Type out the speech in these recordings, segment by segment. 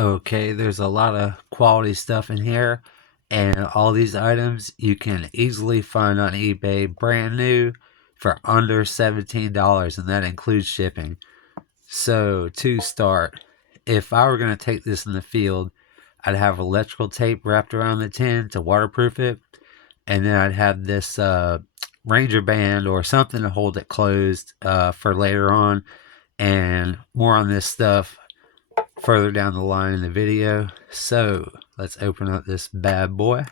Okay, there's a lot of quality stuff in here, and all these items you can easily find on eBay brand new for under $17, and that includes shipping. So, to start, if I were going to take this in the field, I'd have electrical tape wrapped around the tin to waterproof it, and then I'd have this Ranger band or something to hold it closed for later on, and more on this stuff further down the line in the video. So let's open up this bad boy.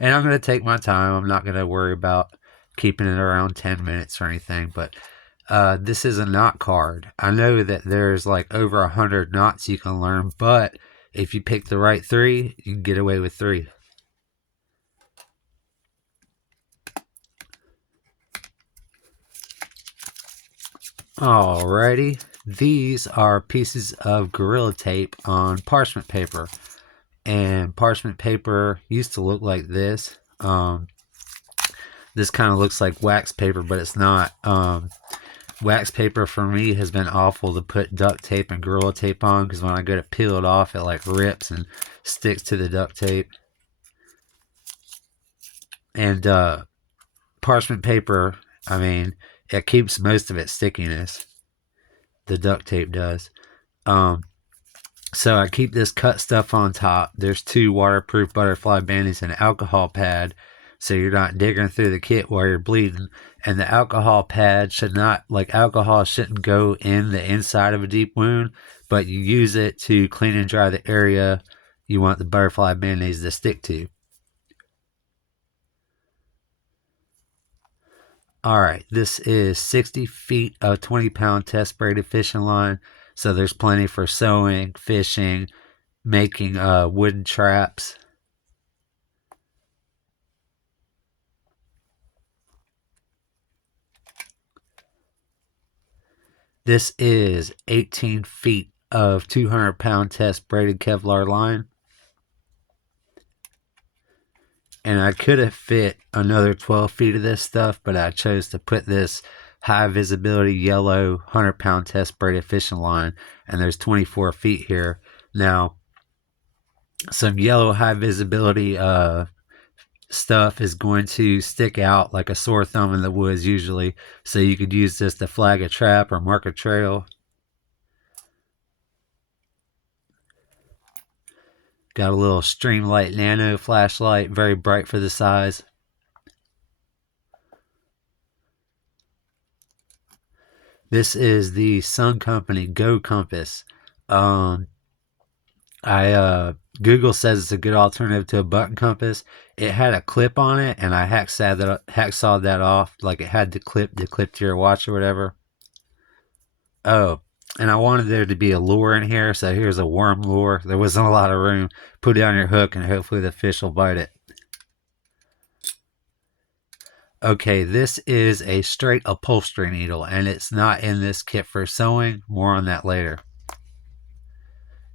And I'm going to take my time. I'm not going to worry about keeping it around 10 minutes or anything. But this is a knot card. I know that there's like over 100 knots you can learn. But if you pick the right 3, you can get away with 3. Alrighty. These are pieces of Gorilla Tape on parchment paper. And parchment paper used to look like this. This kind of looks like wax paper, but it's not. Wax paper for me has been awful to put duct tape and Gorilla Tape on, because when I go to peel it off, it like rips and sticks to the duct tape. And parchment paper, I mean, it keeps most of its stickiness. The duct tape does. So I keep this cut stuff on top. There's 2 waterproof butterfly bandies and an alcohol pad, so you're not digging through the kit while you're bleeding. And the alcohol pad should not, like, alcohol shouldn't go in the inside of a deep wound, but you use it to clean and dry the area you want the butterfly bandies to stick to. Alright, this is 60 feet of 20-pound test braided fishing line. So there's plenty for sewing, fishing, making wooden traps. This is 18 feet of 200-pound test braided Kevlar line. And I could have fit another 12 feet of this stuff, but I chose to put this high visibility yellow 100-pound test braided fishing line, and there's 24 feet here. Now, some yellow high visibility stuff is going to stick out like a sore thumb in the woods usually, so you could use this to flag a trap or mark a trail. Got a little Streamlight Nano flashlight, very bright for the size. This is the Sun Company Go Compass. Google says it's a good alternative to a button compass. It had a clip on it, and I hacksawed that off. Like, it had the clip to your watch or whatever. Oh, and I wanted there to be a lure in here, so here's a worm lure. There wasn't a lot of room. Put it on your hook, and hopefully the fish will bite it. Okay, this is a straight upholstery needle, and it's not in this kit for sewing. More on that later.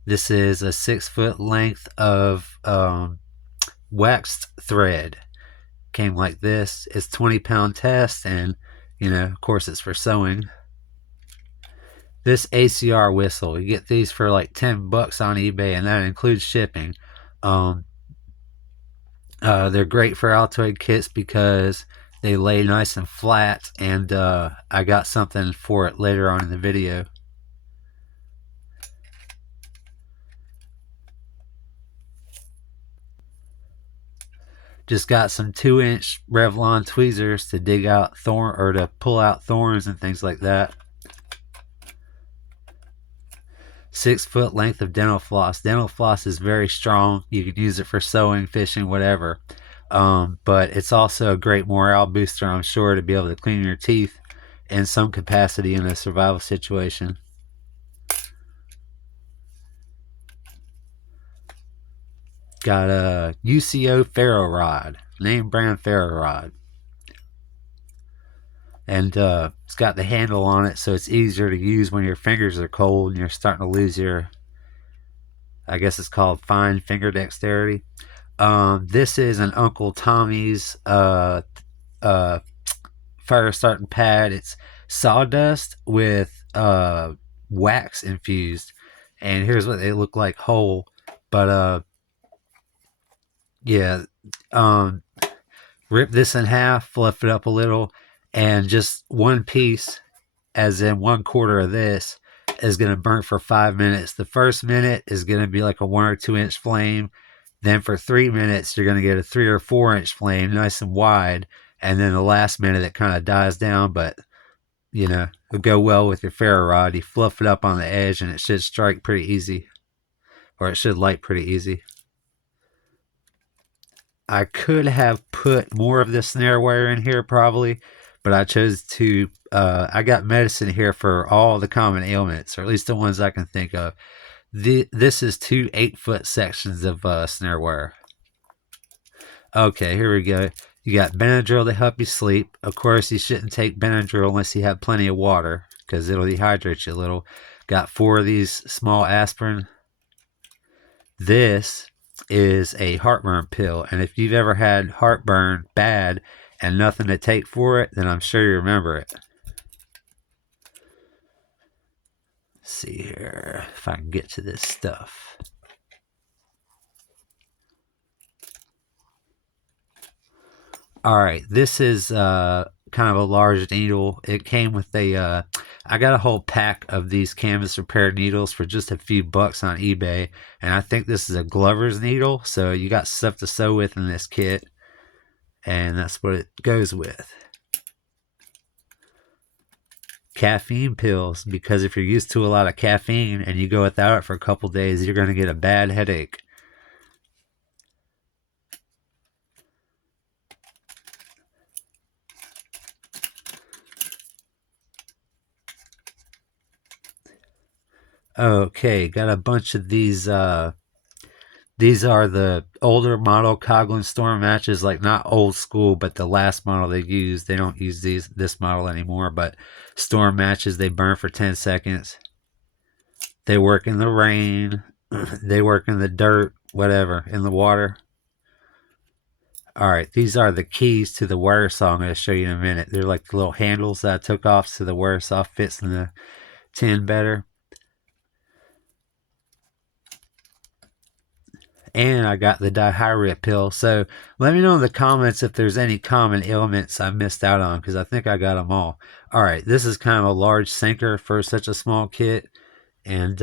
This is a 6-foot length of waxed thread. Came like this. It's 20-pound test, and, you know, of course it's for sewing. This ACR whistle, you get these for like $10 on eBay, and that includes shipping. They're great for Altoid kits because they lay nice and flat, and I got something for it later on in the video. Just got some 2-inch Revlon tweezers to dig out to pull out thorns and things like that. 6-foot length of dental floss. Dental floss is very strong. You can use it for sewing, fishing, whatever. But it's also a great morale booster, I'm sure, to be able to clean your teeth in some capacity in a survival situation. Got a UCO ferro rod, name brand ferro rod. And it's got the handle on it, so it's easier to use when your fingers are cold and you're starting to lose your, I guess it's called fine finger dexterity. This is an Uncle Tommy's fire starting pad. It's sawdust with wax infused. And here's what they look like whole. But yeah, um, rip this in half, fluff it up a little, and just one piece, as in 1/4 of this, is going to burn for 5 minutes. The first minute is going to be like a 1 or 2 inch flame. Then for 3 minutes, you're going to get a 3 or 4 inch flame, nice and wide. And then the last minute, it kind of dies down, but it'll go well with your ferro rod. You fluff it up on the edge, and it should strike pretty easy, or it should light pretty easy. I could have put more of the snare wire in here probably, but I chose to. I got medicine here for all the common ailments, or at least the ones I can think of. This is 2 8-foot sections of snare wire. Okay, here we go. You got Benadryl to help you sleep. Of course, you shouldn't take Benadryl unless you have plenty of water, because it'll dehydrate you a little. Got 4 of these small aspirin. This is a heartburn pill, and if you've ever had heartburn bad and nothing to take for it, then I'm sure you remember it. Let's see here if I can get to this stuff. Alright, this is kind of a large needle. It came with a I got a whole pack of these canvas repair needles for just a few bucks on eBay, and I think this is a Glover's needle, so you got stuff to sew with in this kit, and that's what it goes with. Caffeine pills, because if you're used to a lot of caffeine and you go without it for a couple days, you're going to get a bad headache. Okay, got a bunch of these. These are the older model Coghlan Storm matches, like not old school, but the last model they used. They don't use this model anymore, but Storm matches, they burn for 10 seconds. They work in the rain. They work in the dirt, whatever, in the water. Alright, these are the keys to the wire saw I'm going to show you in a minute. They're like the little handles that I took off so the wire saw fits in the tin better. And I got the diarrhea pill. So let me know in the comments if there's any common ailments I missed out on, because I think I got them all. Alright, this is kind of a large sinker for such a small kit. And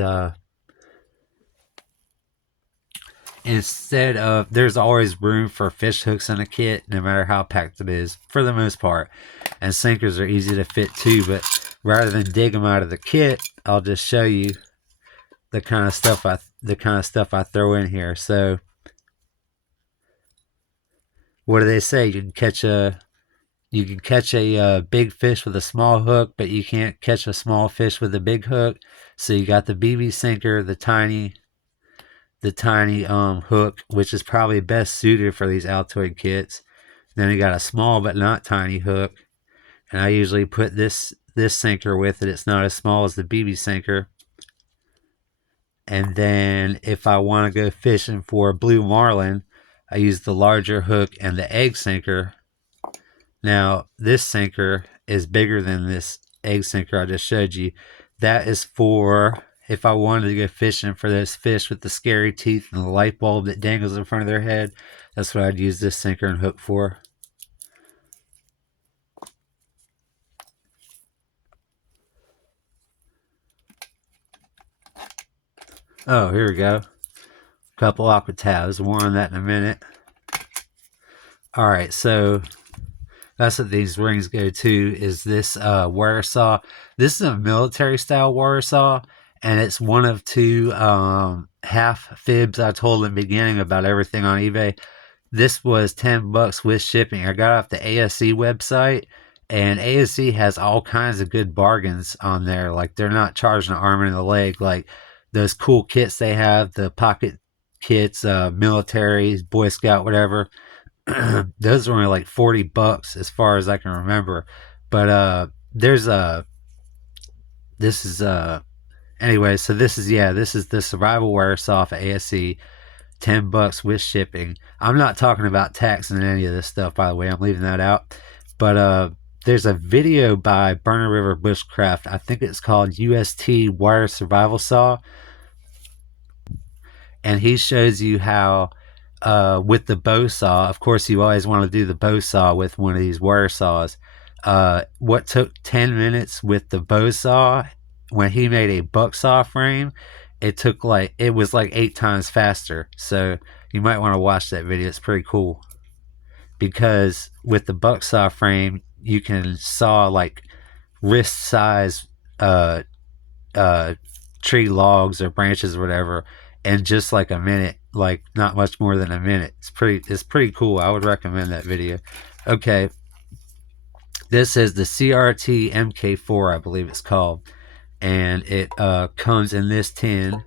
instead of, there's always room for fish hooks in a kit, no matter how packed it is, for the most part. And sinkers are easy to fit too, but rather than dig them out of the kit, I'll just show you the kind of stuff I throw in here. So what do they say? You can catch a big fish with a small hook, but you can't catch a small fish with a big hook. So you got the BB sinker, the tiny hook, which is probably best suited for these Altoid kits. Then you got a small but not tiny hook, and I usually put this sinker with it. It's not as small as the BB sinker. And then if I want to go fishing for blue marlin, I use the larger hook and the egg sinker. Now, this sinker is bigger than this egg sinker I just showed you. That is for if I wanted to go fishing for those fish with the scary teeth and the light bulb that dangles in front of their head. That's what I'd use this sinker and hook for. Oh, here we go. Couple aqua tabs. More on that in a minute. Alright, so that's what these rings go to, is this wire saw. This is a military style wire saw, and it's one of 2 half fibs I told in the beginning about everything on eBay. This was $10 with shipping. I got off the ASE website, and ASE has all kinds of good bargains on there. Like, they're not charging an arm and a leg. Like, those cool kits they have, the pocket kits, military, Boy Scout, whatever. Those are only like $40 as far as I can remember. But there's anyway, so this is the survival wire saw for ASE, $10 with shipping. I'm not talking about tax and any of this stuff, by the way. I'm leaving that out. But there's a video by Burner River Bushcraft. I think it's called UST Wire Survival Saw, and he shows you how with the bow saw. Of course, you always want to do the bow saw with one of these wire saws. What took 10 minutes with the bow saw, when he made a buck saw frame, it was like 8 times faster. So you might want to watch that video. It's pretty cool, because with the buck saw frame you can saw like wrist size uh tree logs or branches or whatever in just like a minute, like not much more than a minute. It's pretty cool. I would recommend that video. Okay, this is the CRT MK4, I believe it's called, and it comes in this tin.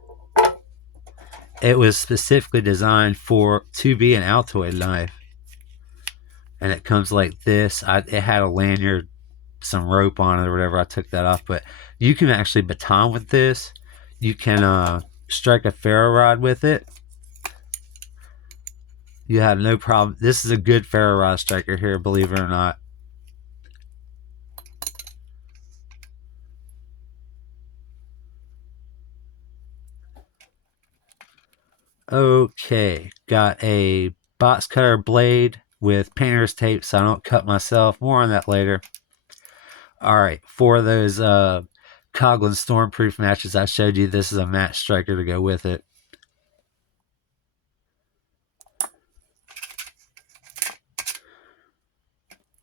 It was specifically designed to be an Altoid knife, and it comes like this. It had a lanyard, some rope on it or whatever. I took that off, but you can actually baton with this. You can strike a ferro rod with it. You have no problem. This is a good ferro rod striker here, believe it or not. Okay, got a box cutter blade with painter's tape so I don't cut myself. More on that later. Alright, for those Coghlan Stormproof matches I showed you, this is a match striker to go with it.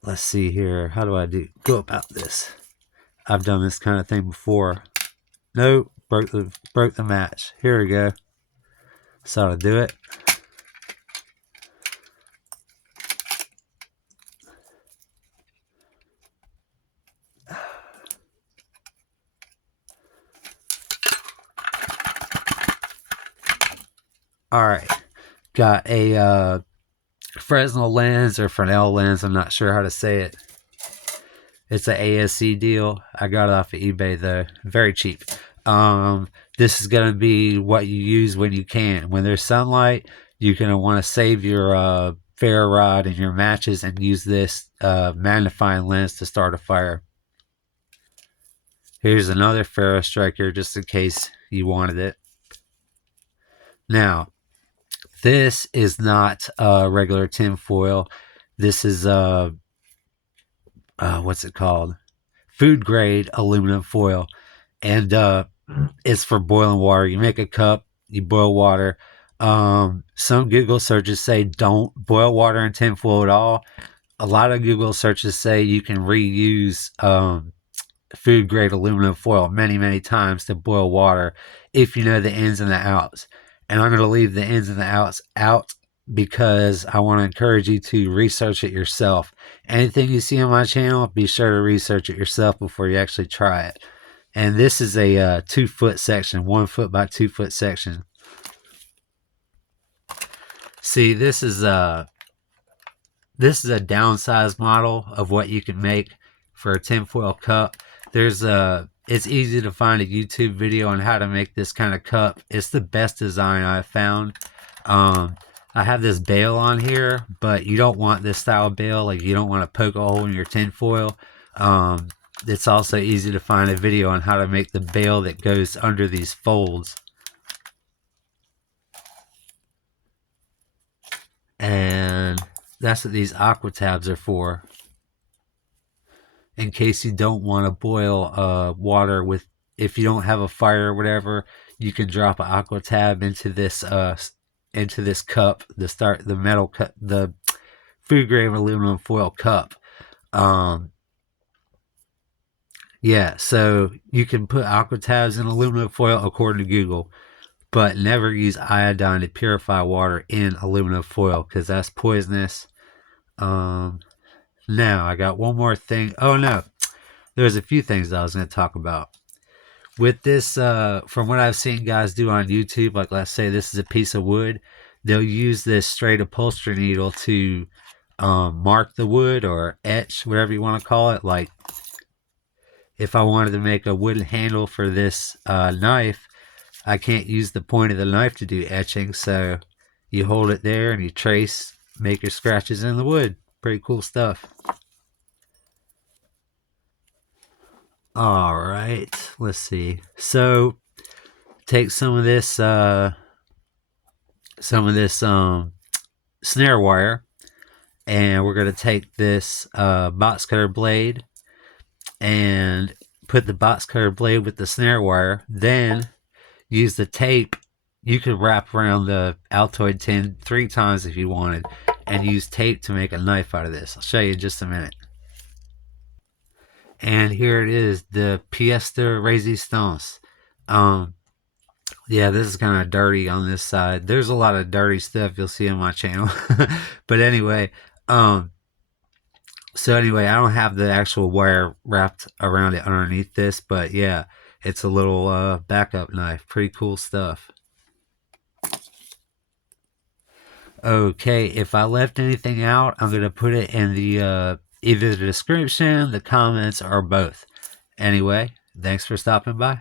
Let's see here. How do I go about this? I've done this kind of thing before. Nope, broke the match. Here we go. That's how to do it. Alright, got a Fresnel lens or Fresnel lens, I'm not sure how to say it. It's an ASC deal. I got it off of eBay though, very cheap. This is going to be what you use when you can. When there's sunlight, you're going to want to save your ferro rod and your matches and use this magnifying lens to start a fire. Here's another ferro striker just in case you wanted it. Now, this is not regular tin foil. This is what's it called? Food grade aluminum foil, and it's for boiling water. You make a cup, you boil water. Some Google searches say don't boil water in tin foil at all. A lot of Google searches say you can reuse food grade aluminum foil many times to boil water if you know the ins and the outs. And I'm going to leave the ins and the outs out because I want to encourage you to research it yourself. Anything you see on my channel, be sure to research it yourself before you actually try it. And this is a 2-foot section, 1 foot by 2 foot section. See, this is a downsized model of what you can make for a tinfoil cup. It's easy to find a YouTube video on how to make this kind of cup. It's the best design I've found. I have this bail on here, but you don't want this style of bail. Like, you don't want to poke a hole in your tinfoil. It's also easy to find a video on how to make the bail that goes under these folds. And that's what these aqua tabs are for. In case you don't want to boil water with, if you don't have a fire or whatever, you can drop an aqua tab into this cup, the metal cup, the food grade aluminum foil cup. Yeah, so you can put aqua tabs in aluminum foil according to Google, but never use iodine to purify water in aluminum foil because that's poisonous. Now, I got one more thing. Oh, no. There's a few things that I was going to talk about. With this, from what I've seen guys do on YouTube, like let's say this is a piece of wood, they'll use this straight upholstery needle to mark the wood or etch, whatever you want to call it. Like, if I wanted to make a wooden handle for this knife, I can't use the point of the knife to do etching, so you hold it there and you trace, make your scratches in the wood. Pretty cool stuff. All right, let's see. So take some of this snare wire, and we're gonna take this box cutter blade and put the box cutter blade with the snare wire. Then use the tape. You could wrap around the Altoid tin 3 times if you wanted, and use tape to make a knife out of this. I'll show you in just a minute. And here it is, the pièce de résistance. Um, yeah, this is kind of dirty on this side. There's a lot of dirty stuff you'll see on my channel. But anyway, um, I don't have the actual wire wrapped around it underneath this, but yeah, it's a little backup knife. Pretty cool stuff. Okay, if I left anything out, I'm going to put it in the either the description, the comments, or both. Anyway, thanks for stopping by.